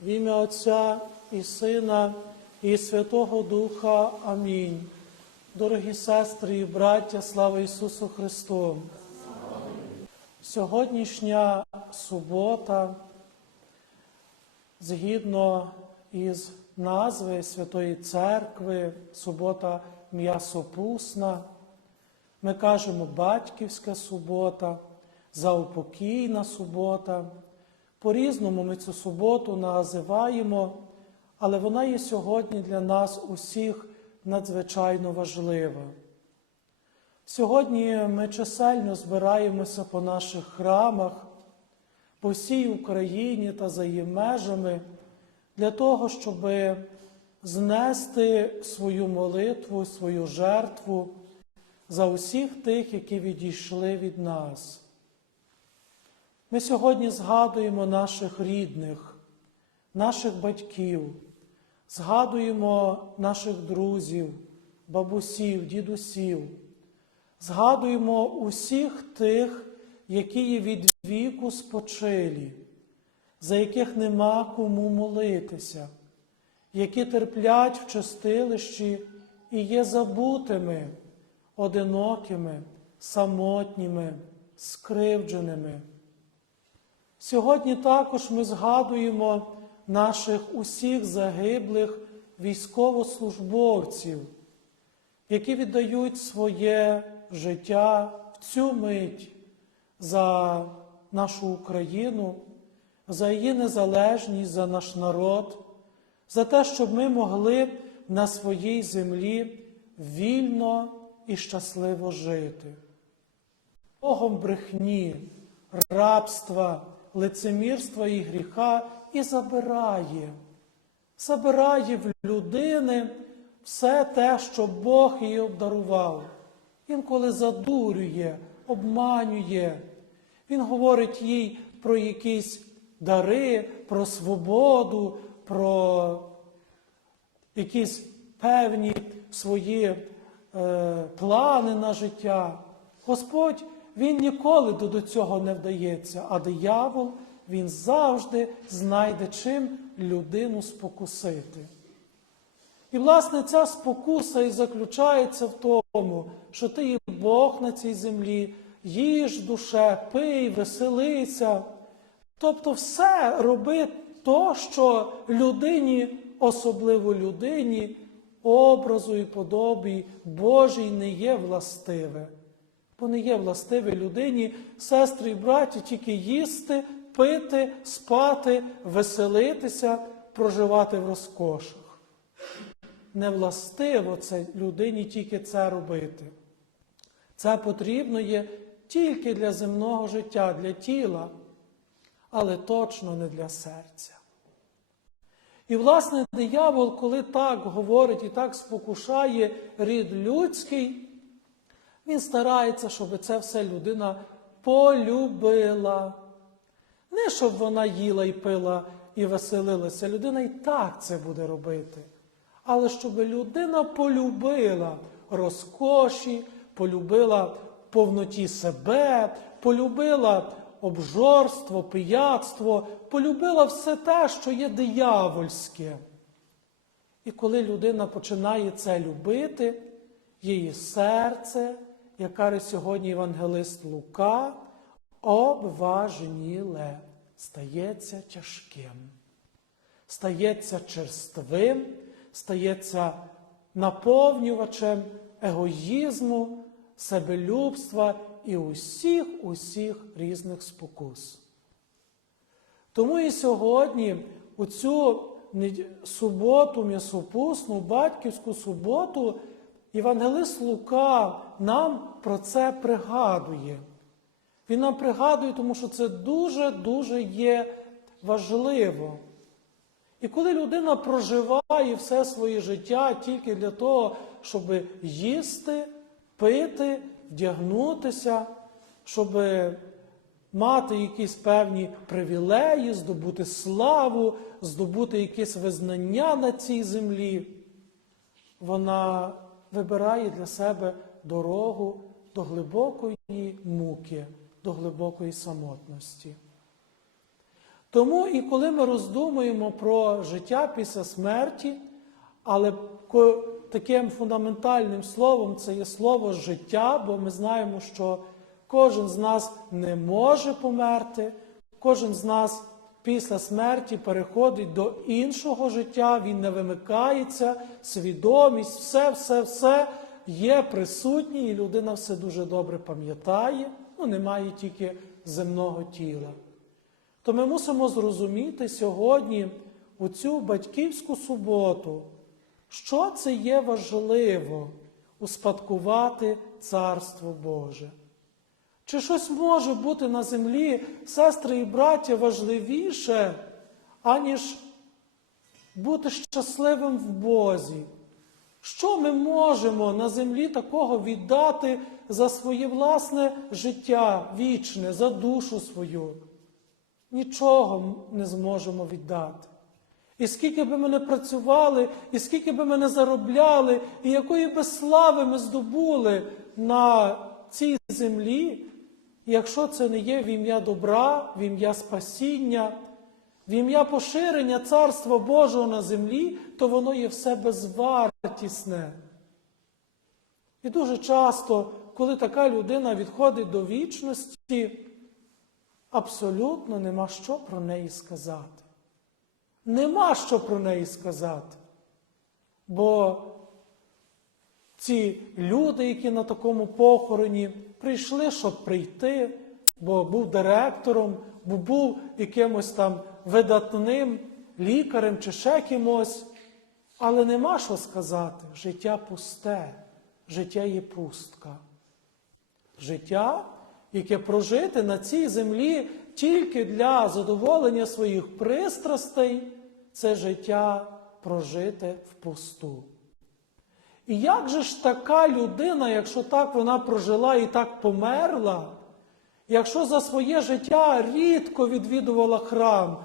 В ім'я Отця і Сина, і Святого Духа. Амінь. Дорогі сестри і браття, слава Ісусу Христу! Сьогоднішня субота, згідно із назви Святої Церкви, субота м'ясопусна, ми кажемо батьківська субота, заупокійна субота. По-різному ми цю суботу називаємо, але вона є сьогодні для нас усіх надзвичайно важлива. Сьогодні ми чисельно збираємося по наших храмах, по всій Україні та за її межами для того, щоб знести свою молитву, свою жертву за усіх тих, які відійшли від нас. Ми сьогодні згадуємо наших рідних, наших батьків, згадуємо наших друзів, бабусів, дідусів, згадуємо усіх тих, які є від віку спочилі, за яких нема кому молитися, які терплять в чистилищі і є забутими, одинокими, самотніми, скривдженими. Сьогодні також ми згадуємо наших усіх загиблих військовослужбовців, які віддають своє життя в цю мить за нашу Україну, за її незалежність, за наш народ, за те, щоб ми могли на своїй землі вільно і щасливо жити. Богом брехні, рабства, лицемірства і гріха і забирає, забирає в людини все те, що Бог їй обдарував. Інколи задурює, обманює. Він говорить їй про якісь дари, про свободу, про якісь певні свої е, плани на життя. Господь він ніколи до, цього не вдається, а диявол він завжди знайде чим людину спокусити. І, власне, ця спокуса і заключається в тому, що ти є Бог на цій землі, їж душе, пий, веселися. Тобто все роби то, що людині, особливо людині, образу і подобі Божій не є властиве. Бо не є властиве людині, сестри і браті, тільки їсти, пити, спати, веселитися, проживати в розкошах. Не властиво це людині тільки це робити. Це потрібно є тільки для земного життя, для тіла, але точно не для серця. І, власне, диявол, коли так говорить і так спокушає рід людський, він старається, щоб це все людина полюбила. Не щоб вона їла і пила і веселилася. Людина і так це буде робити. Але щоб людина полюбила розкоші, полюбила повноті себе, полюбила обжорство, пияцтво, полюбила все те, що є диявольське. І коли людина починає це любити, її серце, як каже сьогодні Євангелист Лука, обважніле, стається тяжким, стається черствим, стається наповнювачем егоїзму, себелюбства і усіх усіх різних спокус. Тому і сьогодні, у цю суботу, м'ясопусну, батьківську суботу, Євангелист Лука нам про це пригадує. Він нам пригадує, тому що це дуже-дуже є важливо. І коли людина проживає все своє життя тільки для того, щоб їсти, пити, вдягнутися, щоб мати якісь певні привілеї, здобути славу, здобути якесь визнання на цій землі, вона вибирає для себе дорогу до глибокої муки, до глибокої самотності. Тому і коли ми роздумуємо про життя після смерті, але таким фундаментальним словом це є слово життя, бо ми знаємо, що кожен з нас не може померти, кожен з нас після смерті переходить до іншого життя, він не вимикається, свідомість, все, все, все є присутнє, і людина все дуже добре пам'ятає, ну немає тільки земного тіла. То ми мусимо зрозуміти сьогодні у цю батьківську суботу, що це є важливо успадкувати Царство Боже. Чи щось може бути на землі, сестри і браття, важливіше, аніж бути щасливим в Бозі? Що ми можемо на землі такого віддати за своє власне життя вічне, за душу свою? Нічого не зможемо віддати. І скільки би ми не працювали, і скільки би ми не заробляли, і якої би слави ми здобули на цій землі, якщо це не є в ім'я добра, в ім'я спасіння, в ім'я поширення Царства Божого на землі, то воно є все безвартісне. І дуже часто, коли така людина відходить до вічності, абсолютно нема що про неї сказати. Нема що про неї сказати. Бо ці люди, які на такому похороні, прийшли, щоб прийти, бо був директором, бо був якимось там видатним лікарем чи ще кимось. Але нема що сказати. Життя пусте, життя є пустка. Життя, яке прожити на цій землі тільки для задоволення своїх пристрастей, це життя прожити впусту. І як же ж така людина, якщо так вона прожила і так померла, якщо за своє життя рідко відвідувала храм,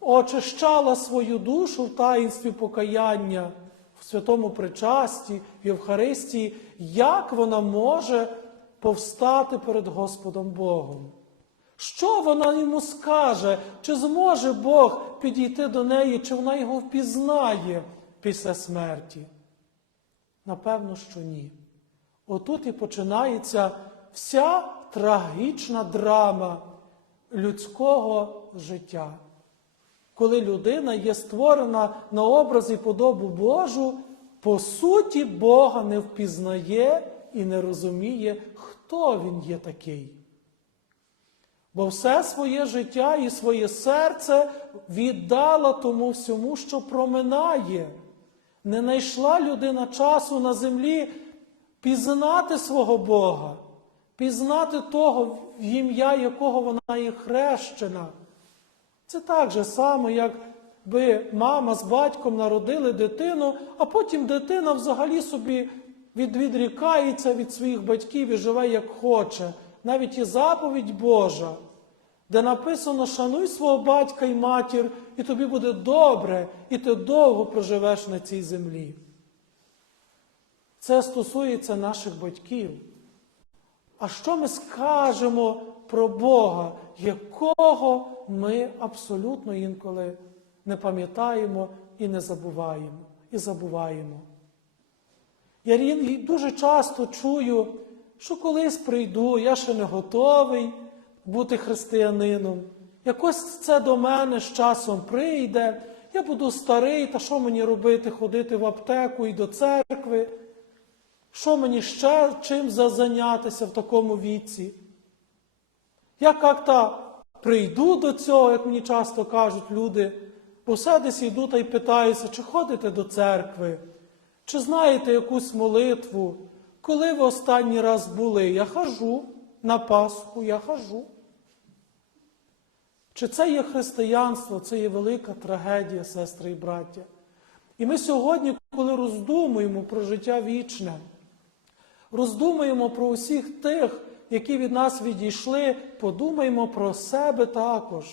очищала свою душу в таїнстві покаяння, в святому причасті, в Євхаристії, як вона може повстати перед Господом Богом? Що вона йому скаже? Чи зможе Бог підійти до неї, чи вона його впізнає після смерті? Напевно, що ні. Отут і починається вся трагічна драма людського життя. Коли людина є створена на образ і подобу Божу, по суті Бога не впізнає і не розуміє, хто він є такий. Бо все своє життя і своє серце віддала тому всьому, що проминає. Не знайшла людина часу на землі пізнати свого Бога, пізнати того, в ім'я якого вона є хрещена. Це так же само, як би мама з батьком народили дитину, а потім дитина взагалі собі від, відрікається від своїх батьків і живе як хоче. Навіть і заповідь Божа, де написано шануй свого батька і матір, і тобі буде добре, і ти довго проживеш на цій землі. Це стосується наших батьків. А що ми скажемо про Бога, якого ми абсолютно інколи не пам'ятаємо і не забуваємо, і забуваємо? Я дуже часто чую, що колись прийду, я ще не готовий бути християнином. Якось це до мене з часом прийде, я буду старий, та що мені робити, ходити в аптеку і до церкви? Що мені ще чим за- зайнятися в такому віці? Я як-то прийду до цього, як мені часто кажуть люди, усе десь йду та й питаюся, чи ходите до церкви, чи знаєте якусь молитву, коли ви останній раз були? Я хожу на Пасху, я хожу. Чи це є християнство, це є велика трагедія, сестри і браття. І ми сьогодні, коли роздумуємо про життя вічне, роздумуємо про усіх тих, які від нас відійшли, подумаємо про себе також.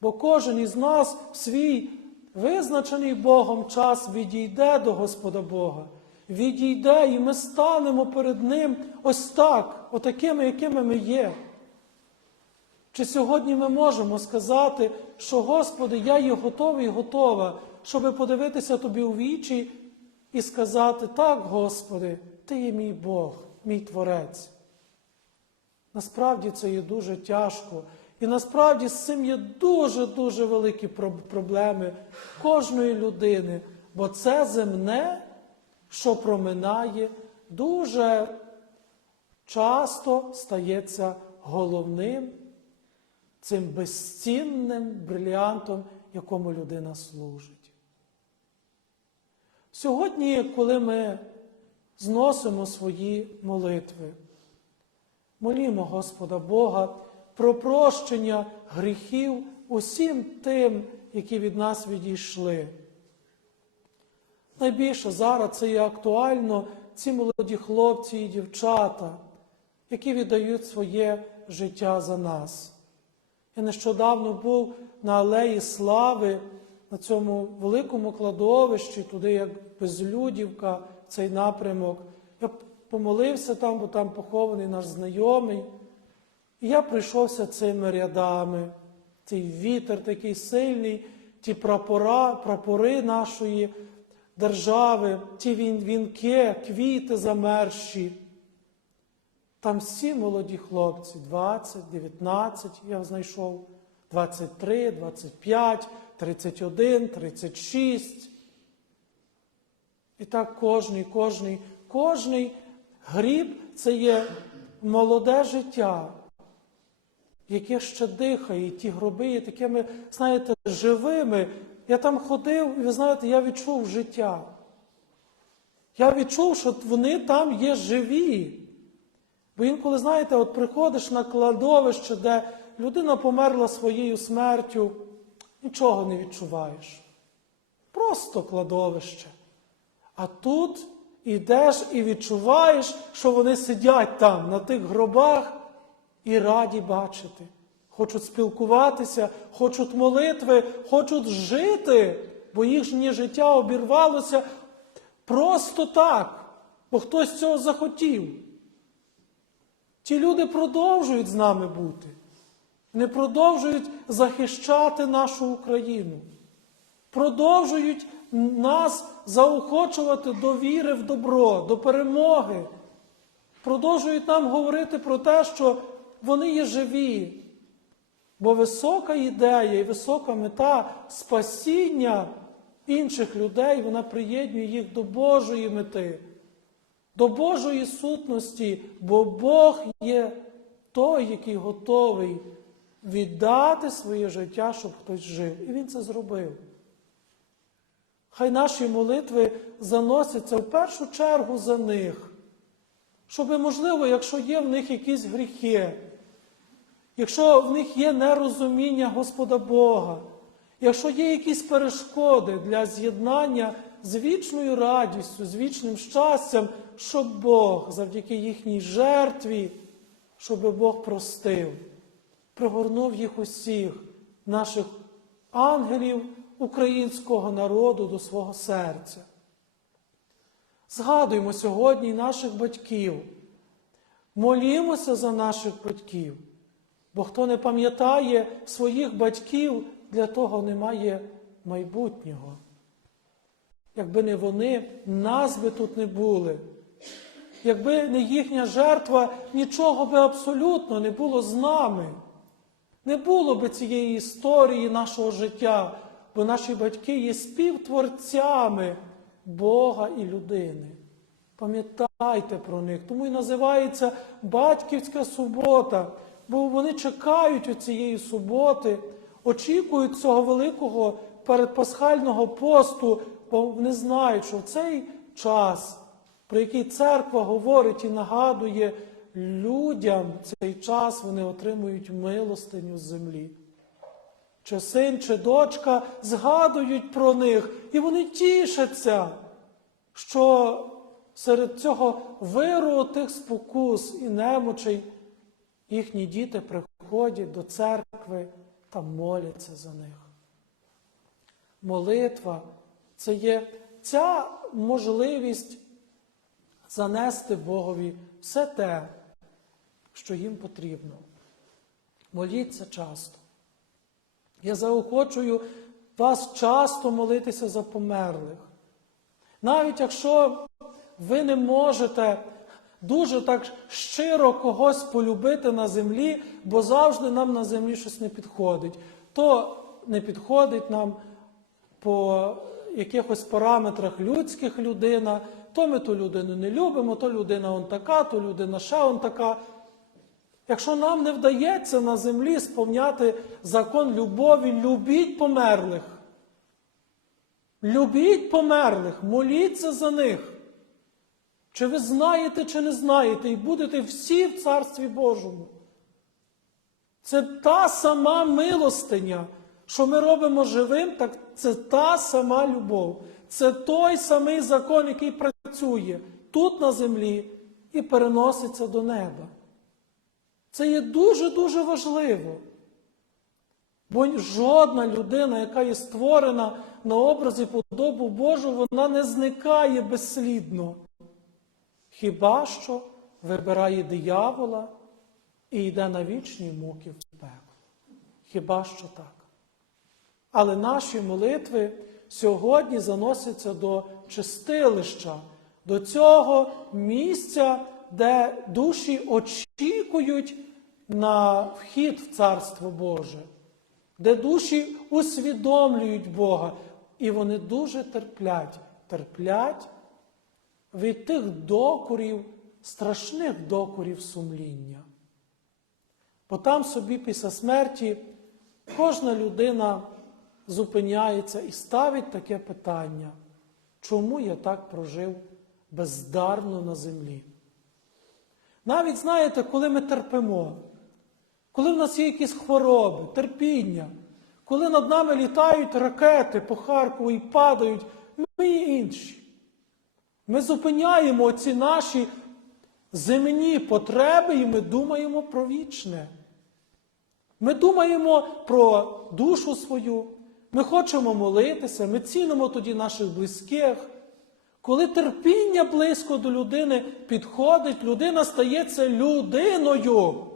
Бо кожен із нас в свій визначений Богом час відійде до Господа Бога, відійде, і ми станемо перед Ним ось так, отакими, якими ми є. Чи сьогодні ми можемо сказати, що Господи, я є готовий і готова, щоб подивитися Тобі у вічі і сказати, так, Господи, Ти є мій Бог, мій Творець. Насправді це є дуже тяжко. І насправді з цим є дуже-дуже великі проблеми кожної людини, бо це земне, що проминає, дуже часто стається головним цим безцінним бриліантом, якому людина служить. Сьогодні, коли ми зносимо свої молитви, молімо Господа Бога про прощення гріхів усім тим, які від нас відійшли. Найбільше зараз це є актуально ці молоді хлопці і дівчата, які віддають своє життя за нас. Я нещодавно був на Алеї Слави, на цьому великому кладовищі, туди як Безлюдівка, цей напрямок. Я помолився там, бо там похований наш знайомий. І я прийшовся цими рядами. Цей вітер такий сильний, ті прапора, прапори нашої держави, ті вінки, квіти замерші. Там всі молоді хлопці, 20, 19, я знайшов, 23, 25, 31, 36. І так кожний, кожний, кожний гріб це є молоде життя, яке ще дихає, і ті гроби є такими, знаєте, живими. Я там ходив, і ви знаєте, я відчув життя. Я відчув, що вони там є живі. Бо інколи, знаєте, от приходиш на кладовище, де людина померла своєю смертю, нічого не відчуваєш. Просто кладовище. А тут ідеш і відчуваєш, що вони сидять там, на тих гробах, і раді бачити. Хочуть спілкуватися, хочуть молитви, хочуть жити, бо їхнє життя обірвалося просто так, бо хтось цього захотів. Ті люди продовжують з нами бути. Вони продовжують захищати нашу Україну. Продовжують нас заохочувати до віри в добро, до перемоги. Продовжують нам говорити про те, що вони є живі. Бо висока ідея і висока мета спасіння інших людей, вона приєднує їх до Божої мети до Божої сутності, бо Бог є той, який готовий віддати своє життя, щоб хтось жив. І Він це зробив. Хай наші молитви заносяться в першу чергу за них, щоб, можливо, якщо є в них якісь гріхи, якщо в них є нерозуміння Господа Бога, якщо є якісь перешкоди для з'єднання з вічною радістю, з вічним щастям, щоб Бог завдяки їхній жертві, щоб Бог простив, пригорнув їх усіх, наших ангелів українського народу до свого серця. Згадуємо сьогодні наших батьків, молімося за наших батьків, бо хто не пам'ятає своїх батьків, для того немає майбутнього. Якби не вони, нас би тут не були. Якби не їхня жертва, нічого би абсолютно не було з нами. Не було би цієї історії нашого життя, бо наші батьки є співтворцями Бога і людини. Пам'ятайте про них, тому і називається Батьківська субота, бо вони чекають у цієї суботи, очікують цього великого передпасхального посту, бо вони знають, що в цей час, про який церква говорить і нагадує людям, цей час вони отримують милостиню з землі. Чи син, чи дочка згадують про них, і вони тішаться, що серед цього виру тих спокус і немочей їхні діти приходять до церкви та моляться за них. Молитва це є ця можливість занести Богові все те, що їм потрібно. Моліться часто. Я заохочую вас часто молитися за померлих. Навіть якщо ви не можете дуже так щиро когось полюбити на землі, бо завжди нам на землі щось не підходить. То не підходить нам по якихось параметрах людських людина, то ми ту людину не любимо, то людина он така, то людина ще он така. Якщо нам не вдається на землі сповняти закон любові, любіть померлих. Любіть померлих, моліться за них. Чи ви знаєте, чи не знаєте, і будете всі в Царстві Божому. Це та сама милостиня, що ми робимо живим, так це та сама любов. Це той самий закон, який працює тут на землі і переноситься до неба. Це є дуже-дуже важливо. Бо жодна людина, яка є створена на образі подобу Божу, вона не зникає безслідно. Хіба що вибирає диявола і йде на вічні муки в пекло. Хіба що так? Але наші молитви сьогодні заносяться до чистилища, до цього місця, де душі очікують на вхід в Царство Боже, де душі усвідомлюють Бога, і вони дуже терплять, терплять від тих докорів, страшних докорів сумління. Бо там собі після смерті кожна людина зупиняється і ставить таке питання, чому я так прожив бездарно на землі? Навіть знаєте, коли ми терпимо, коли в нас є якісь хвороби, терпіння, коли над нами літають ракети по Харкову і падають, ми і інші. Ми зупиняємо ці наші земні потреби і ми думаємо про вічне. Ми думаємо про душу свою, ми хочемо молитися, ми цінимо тоді наших близьких. Коли терпіння близько до людини підходить, людина стається людиною.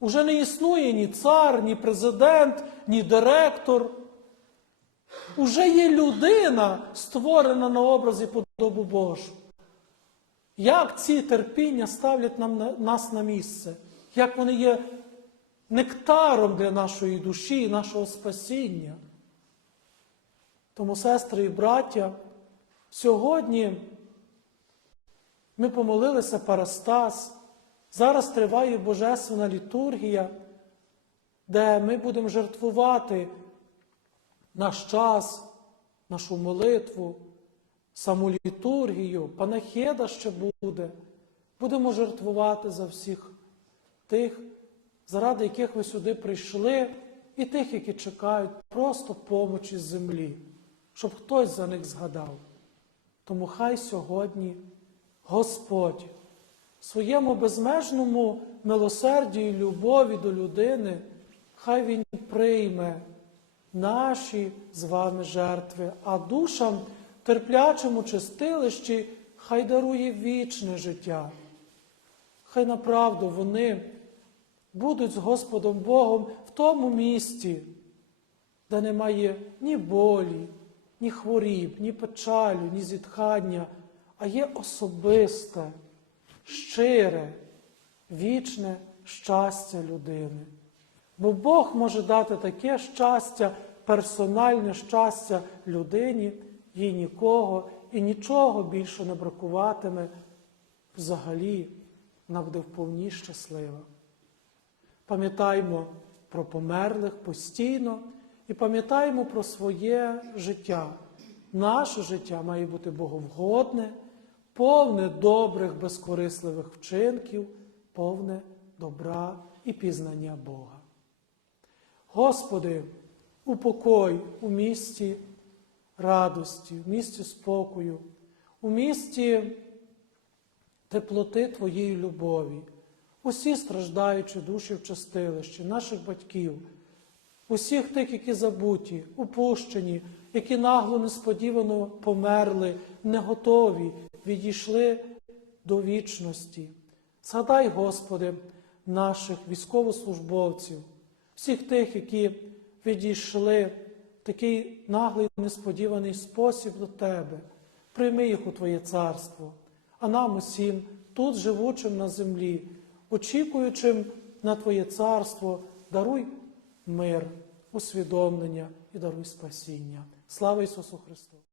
Уже не існує ні цар, ні президент, ні директор. Уже є людина, створена на образі подобу Божу. Як ці терпіння ставлять нам, нас на місце? Як вони є нектаром для нашої душі, і нашого спасіння? Тому, сестри і браття, сьогодні ми помолилися Парастас. Зараз триває Божественна літургія, де ми будемо жертвувати наш час, нашу молитву, саму літургію, панахида ще буде. Будемо жертвувати за всіх тих, заради яких ви сюди прийшли, і тих, які чекають просто помочі з землі, щоб хтось за них згадав. Тому хай сьогодні Господь своєму безмежному милосерді і любові до людини, хай Він прийме наші з вами жертви, а душам, терплячому чистилищі, хай дарує вічне життя. Хай направду вони будуть з Господом Богом в тому місці, де немає ні болі, ні хворіб, ні печалю, ні зітхання, а є особисте, щире, вічне щастя людини. Бо Бог може дати таке щастя, персональне щастя людині, їй нікого і нічого більше не бракуватиме. Взагалі вона буде вповні щаслива. Пам'ятаймо про померлих постійно і пам'ятаємо про своє життя. Наше життя має бути боговгодне, повне добрих, безкорисливих вчинків, повне добра і пізнання Бога. Господи, упокой у місті радості, в місті спокою, у місті теплоти Твоєї любові, усі страждаючі душі в чистилищі, наших батьків, усіх тих, які забуті, упущені, які нагло несподівано померли, не готові, відійшли до вічності. Згадай, Господи, наших військовослужбовців, всіх тих, які відійшли в такий наглий, несподіваний спосіб до Тебе. Прийми їх у Твоє царство, а нам усім, тут живучим на землі, очікуючим на Твоє царство, даруй мир, усвідомлення і даруй спасіння. Слава Ісусу Христу!